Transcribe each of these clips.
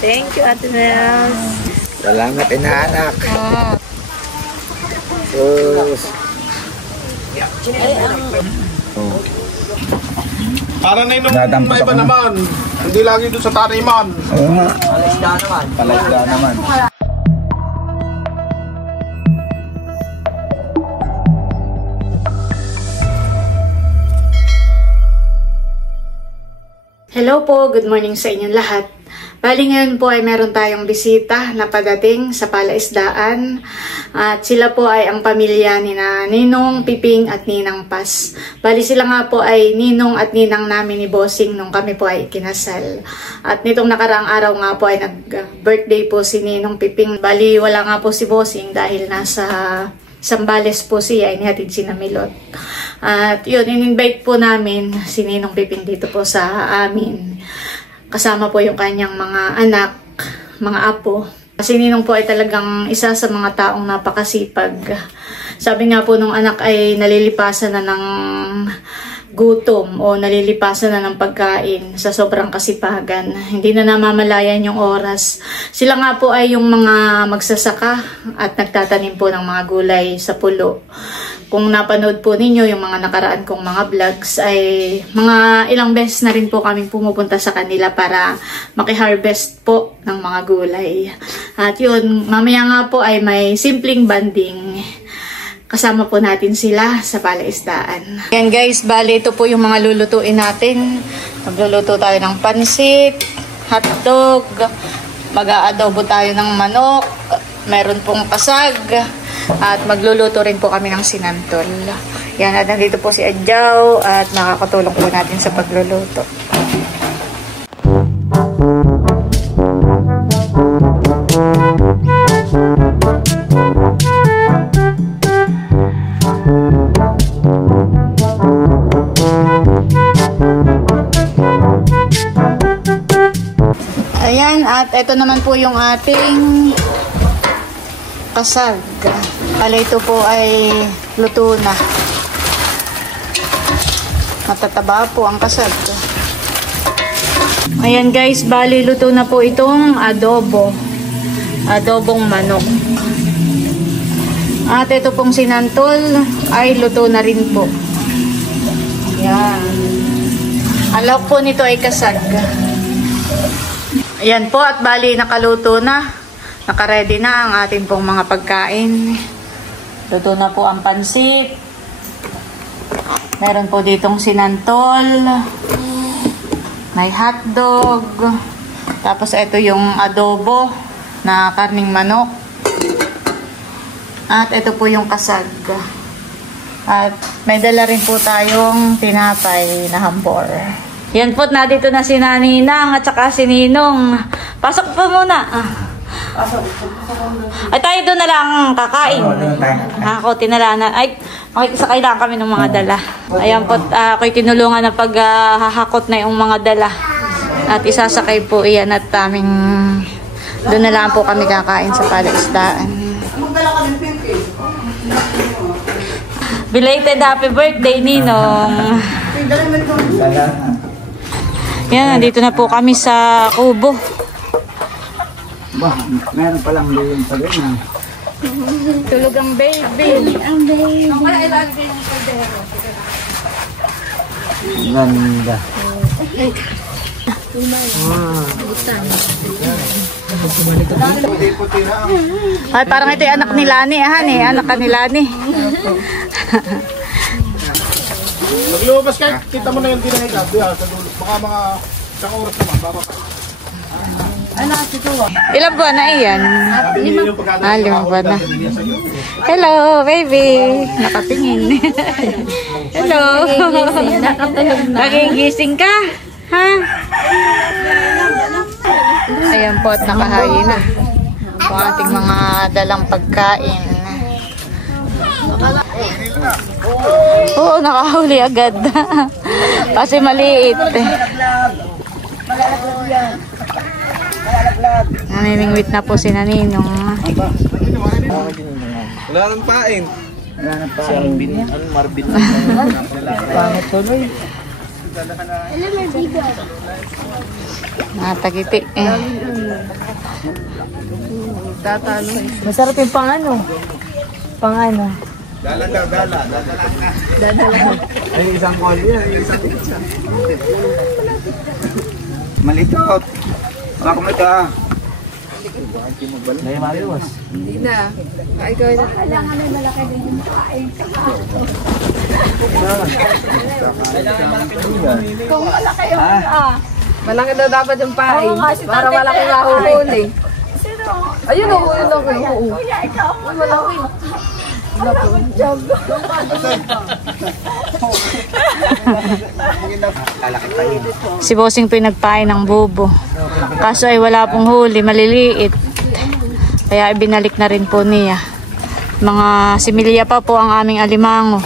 Thank you, Ate Nels. Salamat, inaanak. Sus. Para na yung may iba naman. Hindi lagi doon sa taniman. Oo nga. Palasda naman. Palasda naman. Hello po, good morning sa inyong lahat. Bali ngayon po ay meron tayong bisita na padating sa palaisdaan. At sila po ay ang pamilya ni Ninong, Piping at Ninang Pas. Bali sila nga po ay ninong at ninang namin ni Bossing nung kami po ay kinasal. At nitong nakaraang araw nga po ay nag-birthday po si Ninong Piping. Bali wala nga po si Bossing dahil nasa Sambales po siya, inihatid si Namilot. At yun, in-invite po namin si Ninong Piping dito po sa amin. Kasama po yung kanyang mga anak, mga apo. Si Ninong po ay talagang isa sa mga taong napakasipag. Sabi nga po nung anak ay nalilipasan na ng gutom o nalilipasan na ng pagkain sa sobrang kasipagan. Hindi na namamalayan yung oras. Sila nga po ay yung mga magsasaka at nagtatanim po ng mga gulay sa pulo. Kung napanood po ninyo yung mga nakaraan kong mga vlogs ay mga ilang beses na rin po kaming pumupunta sa kanila para makiharvest po ng mga gulay. At yun, mamaya nga po ay may simpleng banding. Kasama po natin sila sa palaisdaan. Yan guys, bali ito po yung mga lulutuin natin. Magluluto tayo ng pansit, hotdog, mag-aadobo tayo ng manok, meron pong kasag, at magluluto rin po kami ng sinantol. Yan, at nandito po si Adjaw at makakatulong po natin sa pagluluto. Ayan, at ito naman po yung ating kasag. Bale, ito po ay luto na. Matataba po ang kasag. Ayan guys, bali luto na po itong adobo. Adobong manok. At ito pong sinantol ay luto na rin po. Ayan. Alok po nito ay kasag. Ayan po, at bali nakaluto na. Nakaready na ang ating pong mga pagkain. Luto na po ang pansit. Meron po ditong sinantol. May hotdog. Tapos ito yung adobo na karning manok. At ito po yung kasag. At may dala rin po tayong tinapay na hambor. Yan po, na dito na si Naninang at saka si Ninong. Pasok po muna. Ay, tayo doon na lang kakain. Ako, tinalanan. Ay, makikisakay lang kami ng mga dala. Ayan po, ako'y tinulungan na paghahakot na yung mga dala. At isasakay po iyan at aming doon na lang po kami kakain sa palaisdaan. Belated happy birthday, Ninong. Yan, nandito na po kami sa kubo. Bah, meron palang doon pa rin ha. Tulog ang baby. Ang baby. Ganda. Ay, parang ito yung anak ni Lani. Anak ka ni Lani. Maglumabas ka, kita mo na yung dinahiga. Sa dulo. Baka mga isang oras naman. Ilang buwan na iyan? 5 buwan na. Hello, baby. Nakatingin. Hello. Nagigising ka? Ha? Ayan po, at nakahayi na. Ang ating mga dalang pagkain. Oo, nakahuli agad. Kasi maliit. Namimingwit na po si Naninong. Wala nang pain. Wala na pa. Si Marvin. Marvin. Pangit tuloy. Natagiti eh. Masarap yung pang-ano. Pang-ano. Dala. Ay, isang koli, ay isang pizza. Malitot. Baka mo ito ah. Dahil mariwas. Hindi na. Ay, ikaw na. Kailangan na malaki din yung kain. Kung malaki yung malaki na dapat yung pain. Para malaki mahuhuli. Ayun o, yun ako. Kuya, ikaw. Malaki. Si Bossing pinagpain ng bubo. Kaso ay wala pong huli, maliliit. Kaya ibinalik na rin po niya. Mga similya pa po ang aming alimango.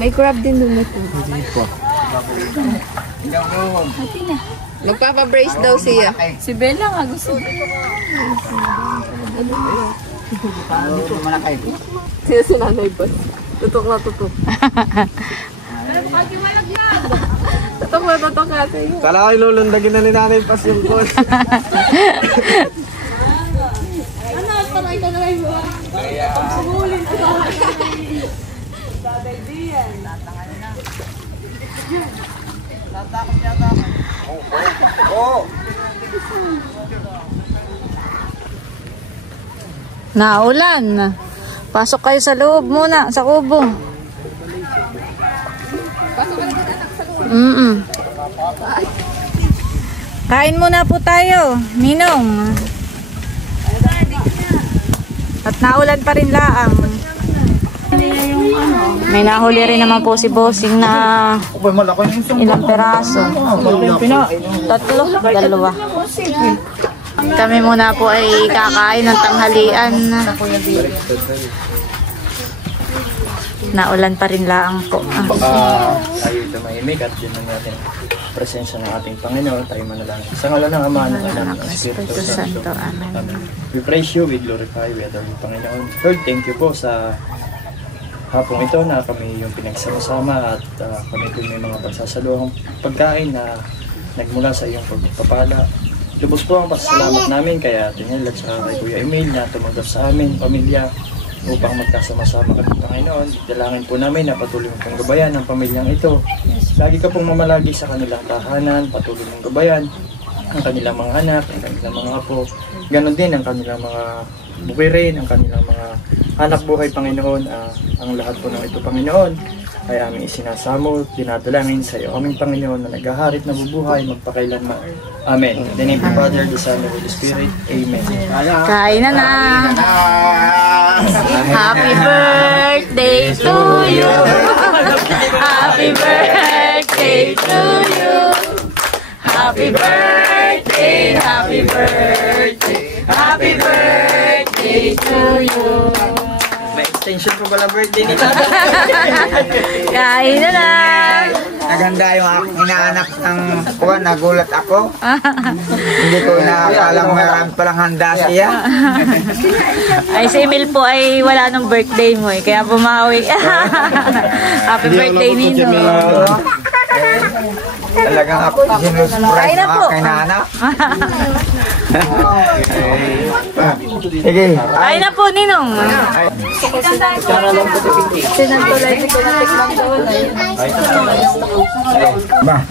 May crab din doon ito. Magpapabrace daw siya. Si Bella nga gusto. Siya si Nanay ba? Tutok na tutok. Tutok na tutok natin. Kala ko ilulundagin na ni Nanay Pas yung call. Naulan. Pasok kayo sa loob muna, sa kubo. Kain muna po tayo, Ninong. At naulan pa rin laang. May nahuli rin naman po si Bossing na ilang peraso. Tatlo, dalawa. Kami muna po ay kakain ng tanghalian. Naulan pa rin laang po. Tayo tumahimik at yun ang ating presensya ng ating Panginoon. Tayo manalangin. Sa ngalan ng Ama, ng Anak, ng Espiritu Santo. Amen. We praise you, we glorify, we adore you, Panginoon. Lord, thank you po sa hapong ito na kami yung pinagsama-sama at kami po may mga pagsasaluhang pagkain na nagmula sa iyong pagpapala. Lubos po ang pasasalamat namin kaya Tinel at saka kay Kuya Emil na tumanggap sa amin, pamilya, upang magkasama-sama kami, Panginoon. Dalangin po namin na patuloy mong gabayan ang pamilyang ito. Lagi ka pong mamalagi sa kanilang tahanan, patuloy mong gabayan ang kanilang mga anak, ang kanilang mga apo. Ganon din ang kanilang mga bukirin, ang kanilang mga anak buhay, Panginoon. Ang lahat po ng ito, Panginoon, ay aming isinasamo, dinadalangin sa iyo, aming Panginoon na naghaharit na bubuhay, magpakailanman. Amen. In the name of the Father, the Son, and the Holy Spirit. Amen. Kain na na! Happy birthday to you! Happy birthday to you! Happy birthday! Happy birthday! Happy birthday to you! May extension pa pala birthday ni Tata. Kain na na! Naganda yung aking inaanak ng kuwan, nagulat ako. Hindi ko inaakalang meron palang handa siya. Ay, si Emil po ay wala nung birthday mo eh, kaya bumawi. Happy birthday, Nino. Talagang ako sinusprize ng aking inaanak. Sige. Ay na po, Ninong. Sinantulay ko na tikman doon. Ba?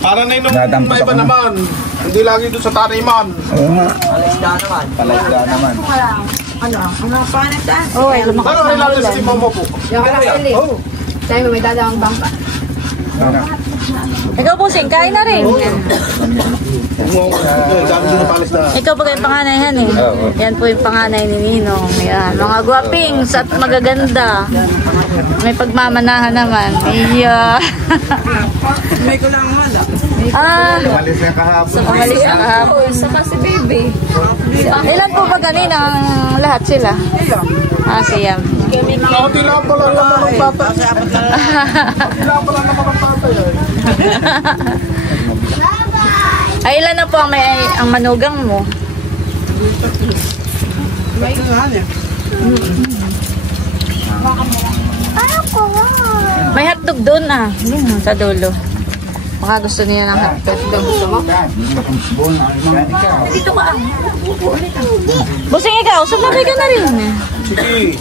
Para na yung may iba naman. Hindi lagi doon sa taniman. Oo nga. Palasda naman. Oh, ay lumakas Pero na kailangan ulan. si Momo po. Yung kalakili. Tayo may dadawang bangka. Ikaw po, Sing, kain na rin. Dami din ang palis na. Ikaw po yung panganay yan eh. Yan po yung panganay ni Ninong. Yan, mga guwapings at magaganda. May pagmamanahan naman. Iya. May ko lang wala. Umalis na kahapon. Umalis na kahapon. Saka si baby. Ilan po ba kanina ang lahat sila? Siyam. Hindi lang pala naman ang tatay. Hindi lang pala naman ang tatay. Ay, ilan na po ang manugang mo? hotdog doon sa dulo. Baka gusto niya ng hotdog. Gusto mo? Dito ka Busing ikaw, sumabay ka na rin. Sige.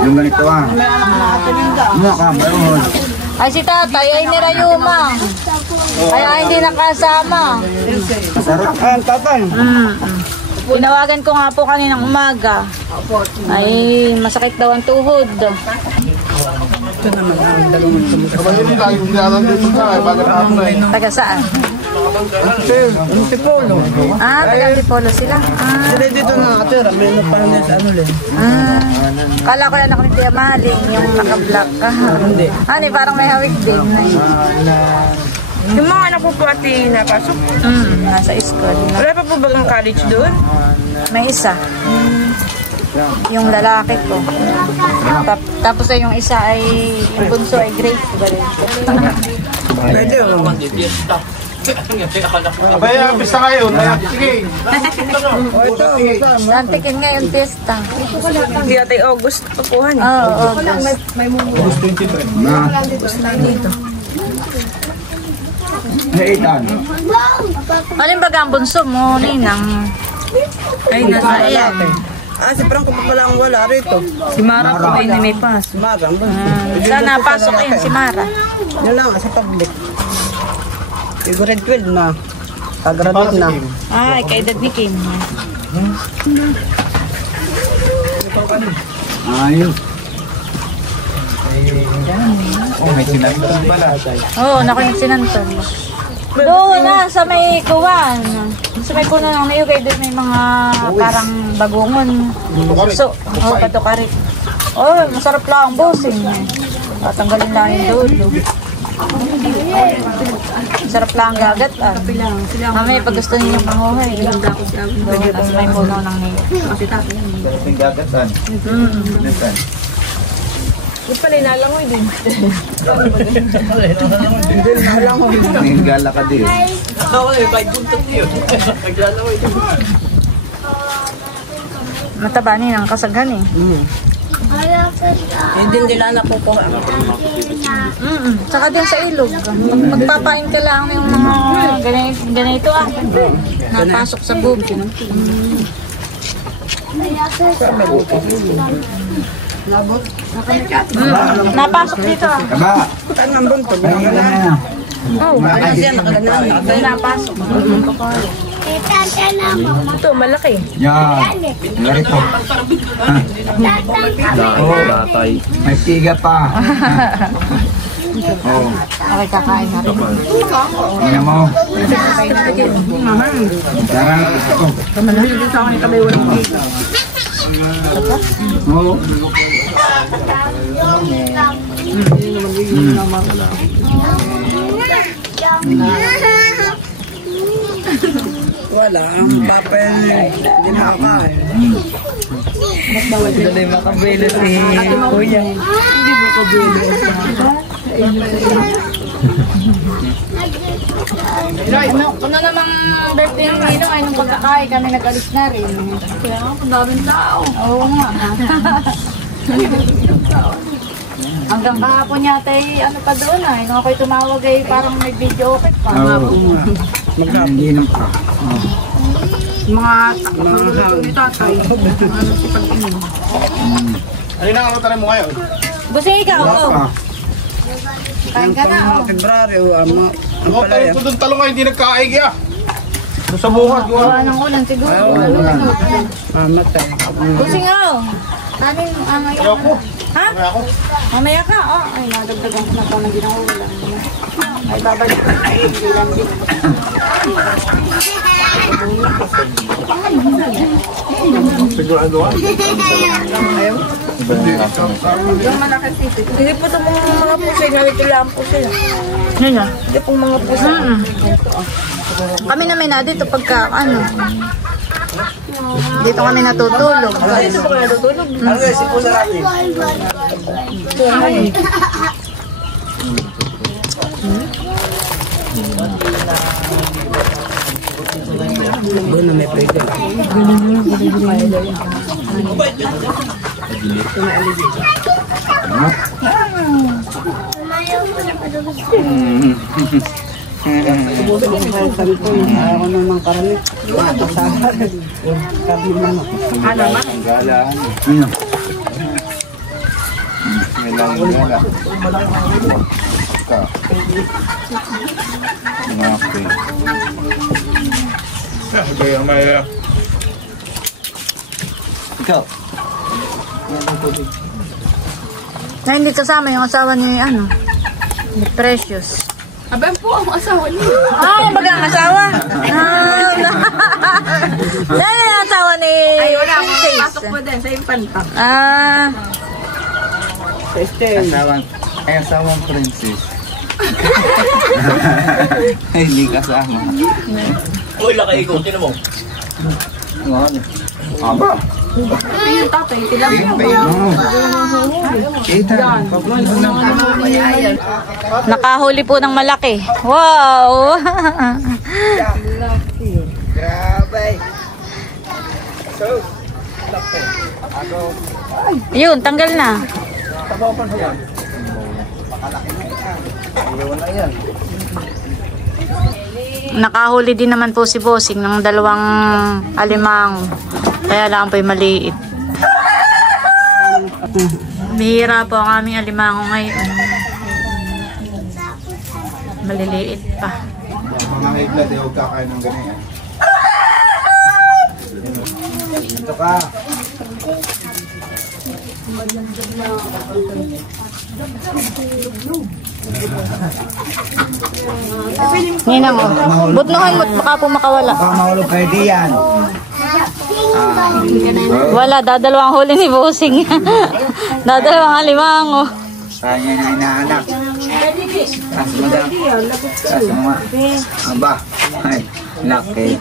Yung ganito Ay si tatay ay nirayuma. Kaya hindi nakasama. Sarap ang tatay. Tinawagan ko nga po kaninang umaga. Ay masakit daw ang tuhod. Taga saan? Antipolo. Taga Antipolo sila. Sila dito nakatira. Meron pa rin sa ano lang. Kala ko na ako ni Tia Maling, yung naka-black ka. Hindi. Parang may hawig din. Yung mga anak ko po ati napasok. Nasa school. Wala pa po bagang college doon? May isa. Yung lalaki ko. Tapos ay yung isa ay, yung bunso ay grade. Pwede Abaya, pista kayo. Sige. Santikin ngayon pista. Hindi ati August papuhan. Oo, August. August 23. Naitan. Alin baga ang bunso mo, Ninang? Ay, nasa Ayan. Si Franco pa pala ang wala rito. Si Mara po ay may pass. Magang ba? Sana pasok yun si Mara. Yun lang, sa public. Grade 12 na. Kagraduate na. Ay, kaedad ni Kim. Ayun. May sinantong pala. Oo, naku yung sinantol. Doon sa may kuwan. Sa may puno ng niyo, kaya doon may mga parang bagungon. So, patukarit. Masarap lang ang busing. Tatanggalin lang yung dulo. Sarap lang ang gagat. Mamaya pag gusto niyo manguhay. Doon, tas may puno ng niyo. Sarap yung gagatan. Yung pala inalangoy din. Hindi nalangoy. Nahingala ka din. Mataba niya ng kasaghan eh. Hindi nila na po po. Tsaka din sa ilog. Magpapain ka lang yung mga ganito napasok sa boob. Napasok dito Kaba. Saan ang buntog? Ano siya nakaganaan? Napasok. Ito, malaki. Yan. Larito. Tatay. May tiga pa. Oh. Okay, kakain na rin. Tingnan mo. Sarang ito. Dito sa akin ni Kamay walang tiga. Oo. Wala. Ang papel. Hindi makakain. Hindi makabelo si Kuya. Hindi makabelo. Ano namang birthday ng Ninong ay nung pagkakain kami nag-alis na rin. Kaya nga, ang daming tao. Oo nga. Hanggang kahapon yata ano pa doon nung ako'y tumawag parang may video okay pa. Oo. Mag-inom pa. Mga tatay. Ano na ang tanim mo ngayon? Busing ikaw, kain ka na, February, Ako tayo po doon talong nga hindi nagkaigi Doon sa bukas. gawa ng ulan siguro. Mamatay. Busing kanin ngayon. Ayoko. Ha? Ayoko. Mamaya ka, ay nadagdagan ko na pa ng ginaulan. Ay babalik ko, ay hindi lang din. Sigurado ka? Yung malaki sisi. Hindi po ito mga pusay. Ganito lang po sila. Ano na? Hindi pong mga pusay. Kami namin na dito pagka dito kami natutulog. Dito po kayo natutulog. Ano guys, ipo sa natin. Doon na may pwede. Ikaw. Na hindi kasama yung asawa ni ni Precious. Abang po ang asawa niya. Ah, baga ang asawa? Yan yung asawa ni Ay, wala. Princess. Pasok po din sa impanta. Ah, Asawang princess. Hindi kasama. Uy, laki ikaw. Tinan mo. Aba. Yung tatay, tilabi mo. Kita. nakahuli po ng malaki. Wow! Grabe. Yun, tanggal na. Nakahuli din naman po si Bossing ng 2 alimango. Kaya lang po'y maliit. Bihira po ang aming alimango ngayon. Maliliit pa. Mga higla, di huwag kakain ng ganyan. Ito ka. Ninang, butnuhan mo, baka po makawala. Baka mahulog kayo diyan. Wala, dadalawang huli ni Bossing. Dadalawang alimango. Kanya na inaanak. Kas mo daw. Kas mo. Aba. Ay, laki.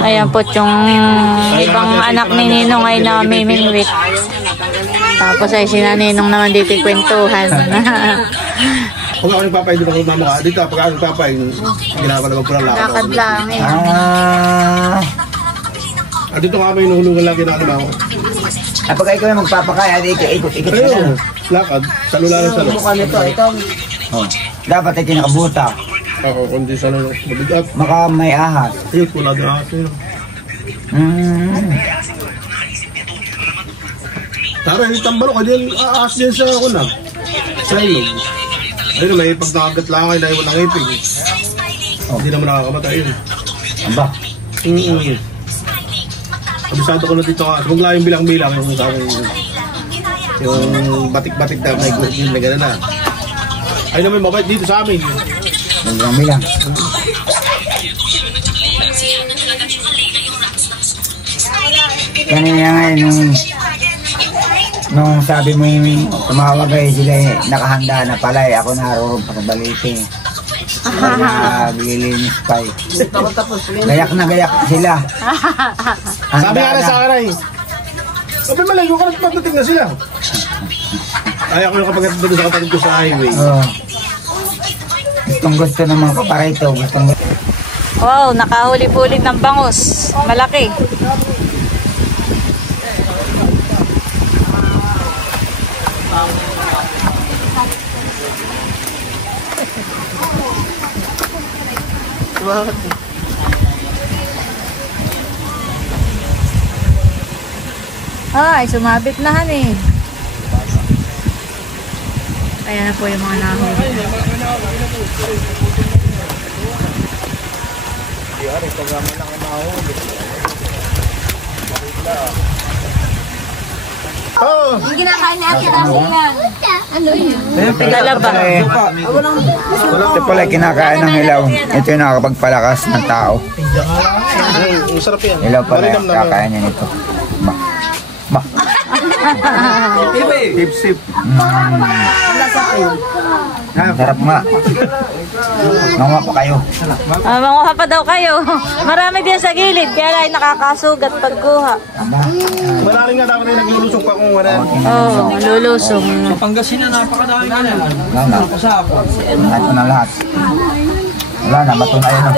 Ayan po yung ibang anak ni Ninong ay namimingwit. Tapos ay sina Ninong naman dito kwentuhan. Pag ako nagpapay, dito ako mamaka. Dito, pag ako nagpapay, ginagawa na magpulang lakad. Lakad lang eh. Dito nga may inuhulugan lang ginagawa ko. Pag ikaw yung magpapakaya, ikot ka na. Ayun, lakad. Salo lang yung salo. Oh. Dapat ay kinakabuta. Ako, kundi salo mabigat. Maka may ahas. Ayun, wala din ako. Tara, yung tambalo ka din, aas din sa ako na. Sa ilog. Ayun, may pag nakagat lang kayo na iwan ng ipig. Hindi naman nakakamatay yun. Aba. Abisado ko na dito ka. Huwag lang yung bilang-bilang yung sa akin. Yung batik-batik na may group yun na gano'n na. Ayun naman mabait dito sa amin. Bilang. Kanina nga nung sabi mo yung tumawag ay sila nakahanda na pala ako naroon pagbalite. Naglilinis pa eh. Gayak na gayak sila. Sabi nga na sa akin ay, sabi malayo ka nagpapdating na sila. Ay ako yung kapag doon sa kapatid ko sa highway. Gustong gusto ng mga paparito. Wow, nakahuli po ulit ng bangus. Malaki. Ay, sumabit na han eh. Ayan na po yung mga nahuli. Oh! Yung kinakain ni Ate Rami lang. Ano yun? Talaba. Ito pala kinakain ng hilaw. Ito yung nakakapagpalakas ng tao. Masarap yan. Hilaw pala yung kakain niya nito. Ba. Sip. Sarap nga. Mga pa kayo. Manguha pa daw kayo. Marami din sa gilid, kaya ay nakakasugat pagkuha. Marami nga dapat ay naglulusong pa kung wala. Oo, lulusong. Sa Pangasinan, napakadami ka na. Wala na. Ito na lahat. Wala na, bato na yun.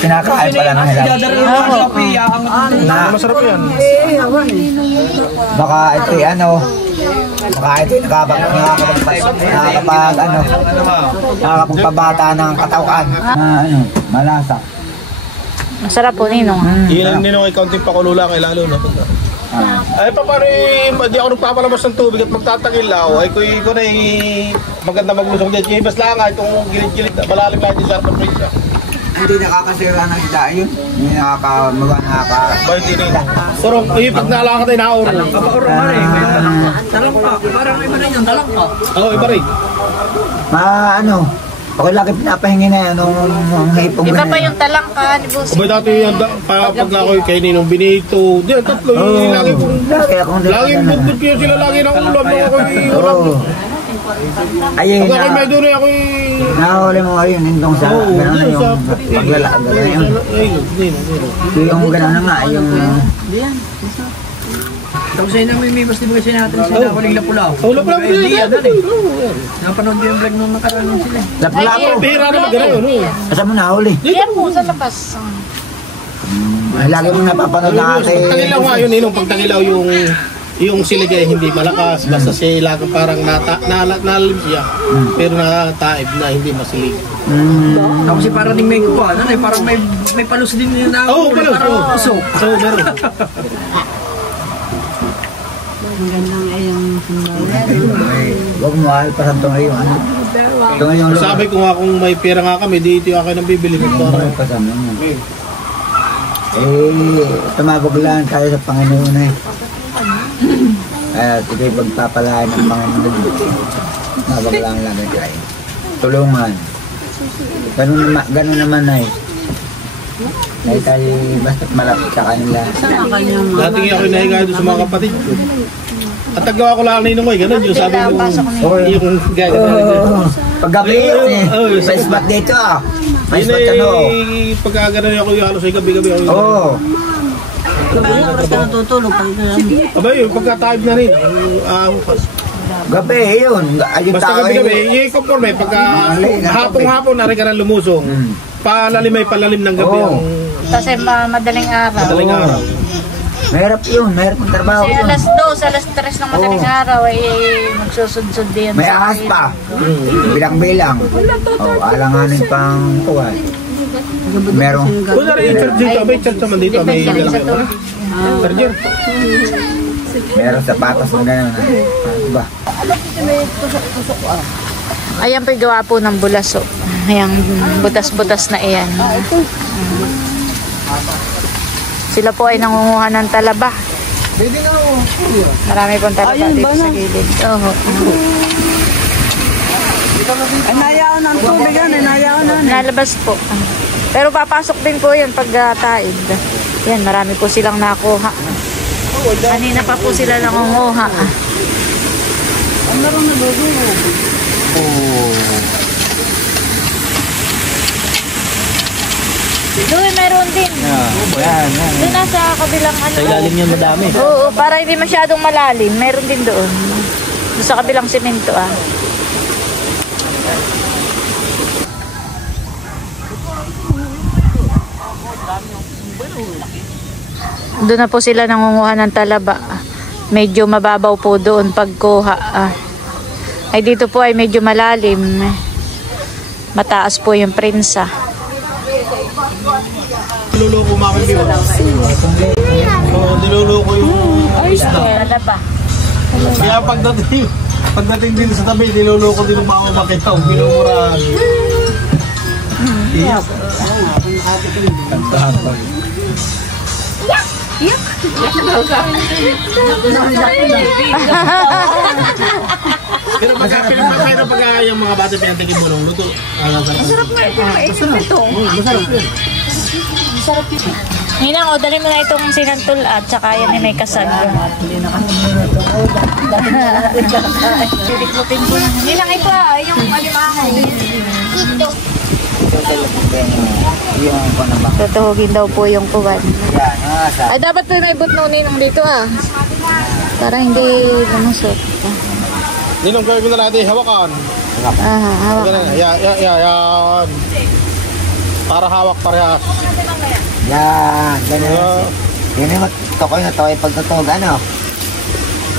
Kinakain pala ng hilaw. Masarap yan. Baka ito baka ito nakakapagpabata ng katawan. Malasa. Masarap po, Ninong. Ilan Ninong ay kaunting pakulo lang ay lalo na. Ay paano hindi ako nagpapalabas ng tubig at magtatagilaw ay ko na maganda maglusong dyan. Yung ibas lang ay itong gilid-gilid malalim lang din sa harapan mo siya. Hindi nakakasira ng isda yun. Hindi Bakit hindi rin? Pero pag naalaka tayo na-auro. Kapauro nga rin. Talang pa. Parang iba rin yung talang pa. Oo, iba rin. Okay, lagi pinapahingi na yan nung hipong Iba pa yung talangka ni Boss. Abay dati yan, pag ako kay Ninong Benito, diyan tatlo yung lagi kong... Lagi budbud kaya sila lagi ng ulam mga ko yung ulam. Ayun Pag ako may doon ako nahuli mo ngayon, nindong sa gano'n na yung paglalaag na yun. Yung gano'n na nga, yung... Tapos sa'yo namin may basta mga natin sila kuling Lapu-Lapu. Oh, Lapu-Lapu yan. Napanood ko yung vlog nung nakaraan sila. Lapu-Lapu. Pera na mag-gano'n. Asa mo nahuli? Yan po, sa labas. Lagi mo napapanood na kasi... Pagtangilaw nga yun, Ninong, pagtangilaw yung siligay hindi malakas. Basta sila parang nalalim siya. Pero nataib na hindi masilig. Tapos parang din may kuha. Parang may palus din yun na. Oo, palus. Parang Oo, meron. Huwag mo alpasan ito ngayon. Ito ngayon. Sabi ko nga kung may pera nga kami, dito ako nang bibili ng para. Tumabog lang tayo sa Panginoon at ito'y pagpapalaan ng Panginoon. Tumabog lang tayo. Tulungan. Ganun naman ay. Dahil tayo basta't malapit sa kanila. Dati nga ako nahiga doon sa mga kapatid ko. At nagawa ko lang Ninong ay gano'n yung sabi mo yung gagawin. Paggabi yun sa spot dito may spot pagka gano'n ako yung halos ay gabi-gabi ako yung Kailan oras ka natutulog? abay yung pagka-time na rin gabi yun basta gabi-gabi yung conforme pagka hapong-hapon na rin ka na lumusong palalim ay palalim ng gabi Kasi madaling araw. madaling araw. Mahirap yun, mahirap ang trabaho Kasi yun. alas 2, alas 3 ng madaling araw ay magsusud-sud din. May ahas pa, bilang-bilang. Alanganin pang kuwan. Merong Kung na rin yung church dito, may church naman dito, may galang. Perger. meron sapatos na gano'n. Diba? Ayan po gawa po ng bulaso. Ayan, butas-butas na iyan. Sila po ay nangunguha ng talaba. Marami pong talaba dito sa gilid. Nayaan ng tubig yan, nayaan na. Nalabas po. Pero papasok din po yan pag taid. Yan, marami po silang nakuha. Kanina pa po sila nangunguha. Ang larong nagugulo. Doon, meron din. Doon nasa kabilang ano. Sa ilalim niya madami. Oo, para hindi masyadong malalim. Meron din doon. Doon sa kabilang semento Doon na po sila nangunguha ng talaba. Medyo mababaw po doon pagkuha. Ay dito po ay medyo malalim. Mataas po yung prinsa. Niluluko mga kaibigan. Oo, niluluko yung isda. Talaba. Kaya pagdating din sa tabi, niluluko din yung mga makitaw. Minumurahan. Yes. Pero pagka yung mga bata pinantigin mo nung luto. Masarap nga ito. Masarap yan. Masarap yun. Ninang, dali mo na itong sinantol at saka yan ay may kasag. Siliklutin ko na. Ninang, ito yung alimango. Ito. Tutuhugin daw po yung kuwan. Ay, dapat po may butno ninong dito para hindi lumusot. Ninong gawin ko na natin hawakan. Hawakan. Yan. Para hawak parehas. Yan, ganun. Yun yung tokoy na tokoy pagtutog, ano?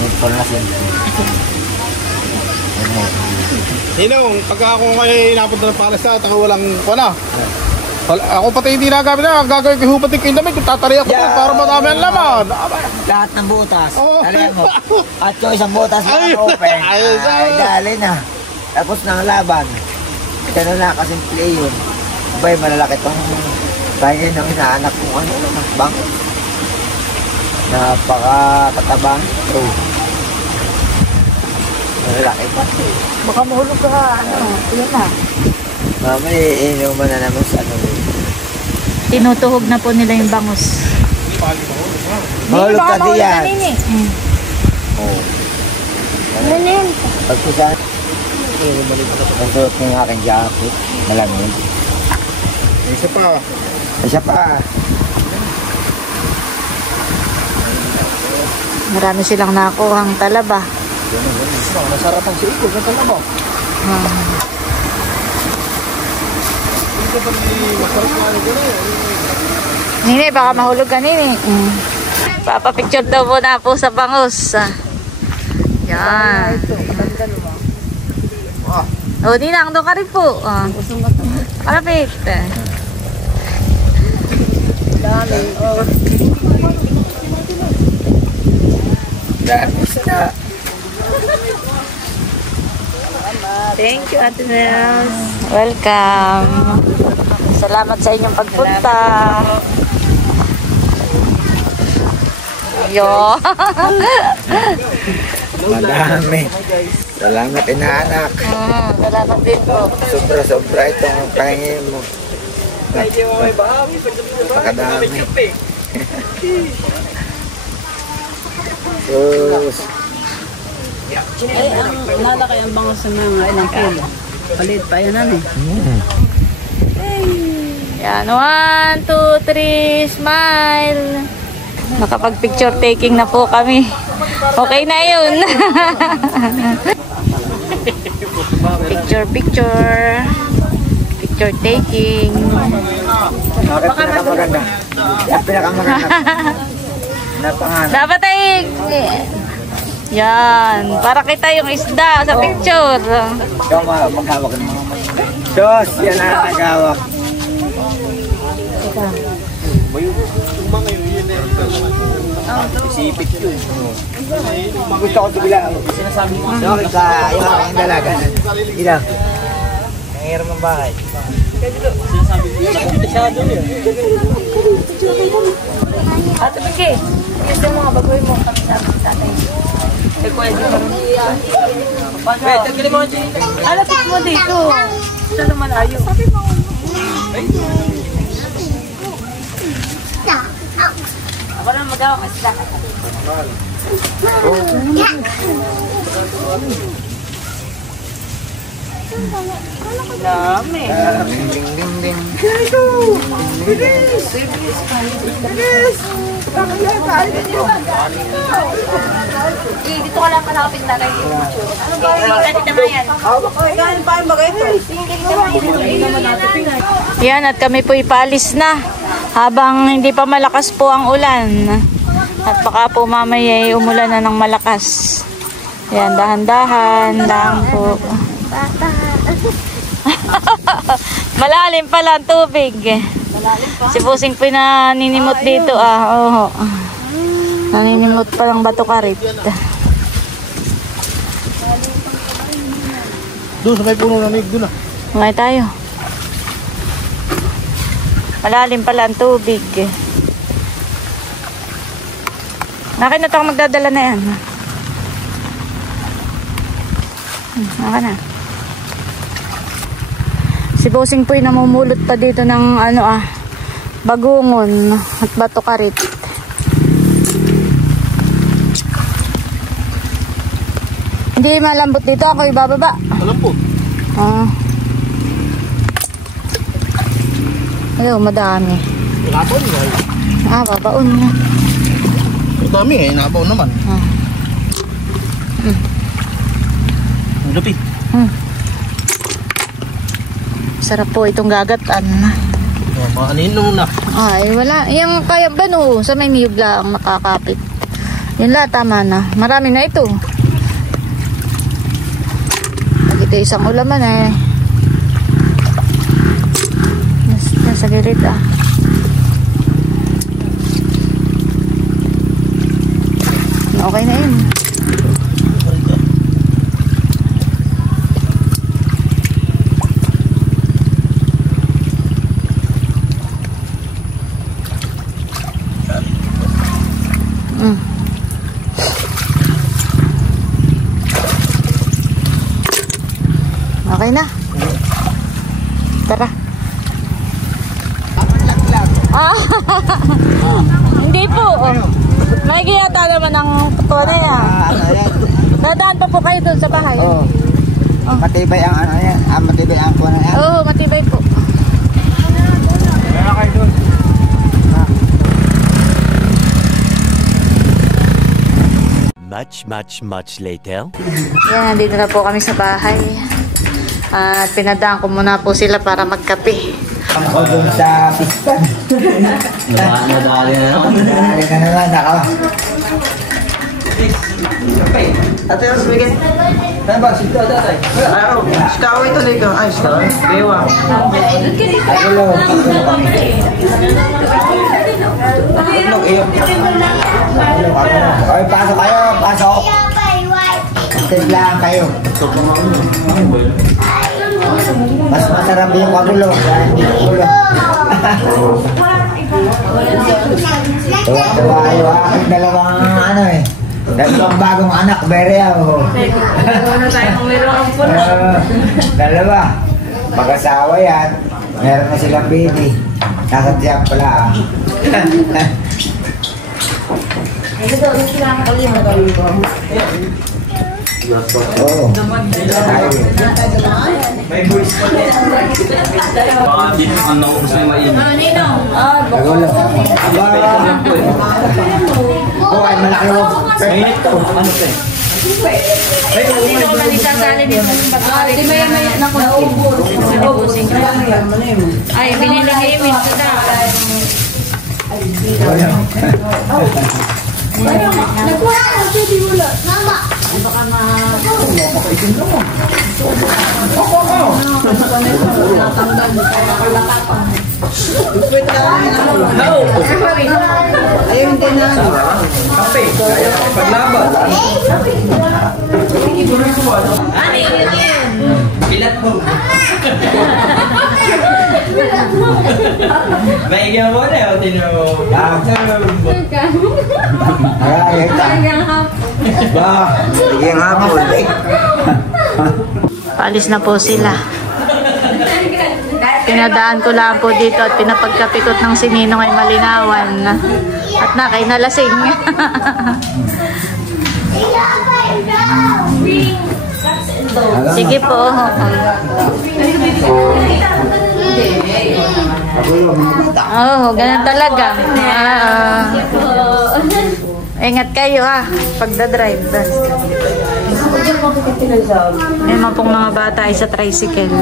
Ito na simple. Ninong, pagka ako kayo inapunta ng palasta at ako walang wala. Ako pati hindi nagamit na, gagawin ko hupati kayo damit, tatariyak ko para madami ang laman. Lahat ng butas, Oo. talihan mo. At yung isang butas na open, ay dali na. Tapos na ang laban. Ganun na kasimple yun. Abay, malalaki pang bagay ng inaanak kung ano, bang. Napakatabang. True. Malalaki pa. Baka mahulog ka, ano, yun na. Mamaya, inuman na naman sa ano. Tinutuhog na po nila yung bangus. Mahulog ka diyan. Hmm. Oo. Pagkusan, ang suot ng aking jacket, malamig. Isa pa. Isa pa. Marami silang nakuhang talaba. Nasarap ang siikot ng talaba. Nini, baka mahulog ka, Nini. Papapicture daw po na po sa bangus. Yan. O, Ninang, doon ka rin po. Kapit. Thank you, Ate Nels. Welcome. Salamat sa inyong pagpunta. Yo. Madami. Salamat inaanak. Salamat din po. Sobra-sobra itong pahingin mo. Pakadami. Sus. Ang lalaki ang bangus sa mga ilang kilo. Palit pa yan ano. Yan, 1, 2, 3, smile. Nakapag-picture taking na po kami. Okay na yun. Picture. Picture taking. Bakit pinakamaganda? Yan pinakamaganda. Napangalan. Dapat ay... Yan, para kita yung isda sa picture. Ikaw maghawak ng mga Diyos, yan ang naghawak. Isipit yun. Gusto ko ito bilang. Sinasabi mo. Yung aking dalaga. Ilang. Nangyayari ng bahay. Sinasabi mo. Masyado yun. Ate Piki, gusto mo nga baguhin mo kami sa tatay. Tagalin mo dyan. Alapit mo dito. Siya naman ayaw. Sabi mo. Ako na magawa ka sila. Dami. Ding. Bilis. Dito ka lang kalapit na kayo. Ano ba yung kanita na yan? Galing pa yung bagay ito. Yan, at kami po ipaalis na habang hindi pa malakas po ang ulan. At baka po mamaya umulan na ng malakas. Yan, dahan-dahan lang po. Malalim pala ang tubig. Si Busing po naninimot dito. Oo. Naninimot pa ng bato karit. Doon sa may puno ng nig doon ah. Ngay tayo. Malalim pala ang tubig. Akin na ito magdadala na yan. Akin na. Si Bossing po'y namumulot pa dito ng bagungon at bato karit. Hindi malambot dito, ako ibababa. Malambot. Hello, madami. Nabaon nga. Babaon nga. Madami nabaon naman. Ang lupit. Sarap po itong gagatan. Mga ninong na. Ay, wala. Yung kaya ba no? Sa may niyog lang nakakapit. Yun la, tama na. Marami na ito. Ito isang ulaman eh. Nasa gilid ah. Okay na yun. Okay na. Tara. Hindi po. May giyata naman ang puto na yan. Dadaan pa po kayo doon sa bahay. Oo. Matibay ang ano yan. Matibay ang kuha na yan. Oo, matibay po. Meron kayo doon. Much later. Yan, nandito na po kami sa bahay. At pinadaan ko muna po sila para magkape. Ako doon sa pistan. Nadali na naman. Nadali ka naman, naka. Ate, mas bigyan. Ano ba? Sito, tatay. Araw. Sitaw ito dito. Ay, sitaw. Bewa. Pagulo kami. Pagulo, iyo. Okay, pasok kayo. Pasok. Ted lang kayo. Mas masarap yung pagulo. Hindi pagulo. Tuwa kayo. Aking dalawang ano eh. Dalawang bagong anak, Berea. Dalawa. Mag-asawa yan. Meron na silang baby. Nasa tiyak pala. Oo. May voice pa rin. Baka di ang naubos na mainit. Pagulo. Oo, ay malaki mo. Mainit to. Ano to eh? Ay, binili ni Emin sa daan. Ayun din na. Kape. Paglaban. Ano yun? Pilat mo. Maigyan mo na o tino. Sige nga po. Paalis na po sila. Pinadaan ko lang po dito at pinapagkapikot ng sininong ay malinawan. At nakay nalasing. Sige po. Oo, ganun talaga. Ingat kayo ha, pagdadrive. May mga pong mga bata ay sa tricycle.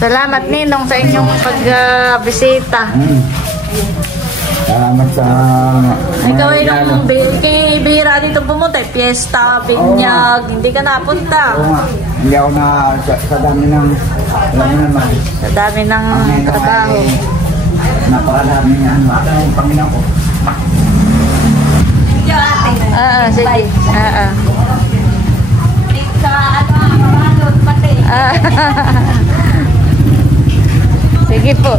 Salamat Ninong sa inyong pagbisita. Salamat sa... Ikaw ay nung bihira dito pumunta, piyesta, binyag, hindi ka napunta. Oo nga. Hindi ako na... Sa dami ng... Alam mo naman. Sa dami ng trabaho. Napakarami niya. Ano ang Panginoon ko? Sige. Sige po.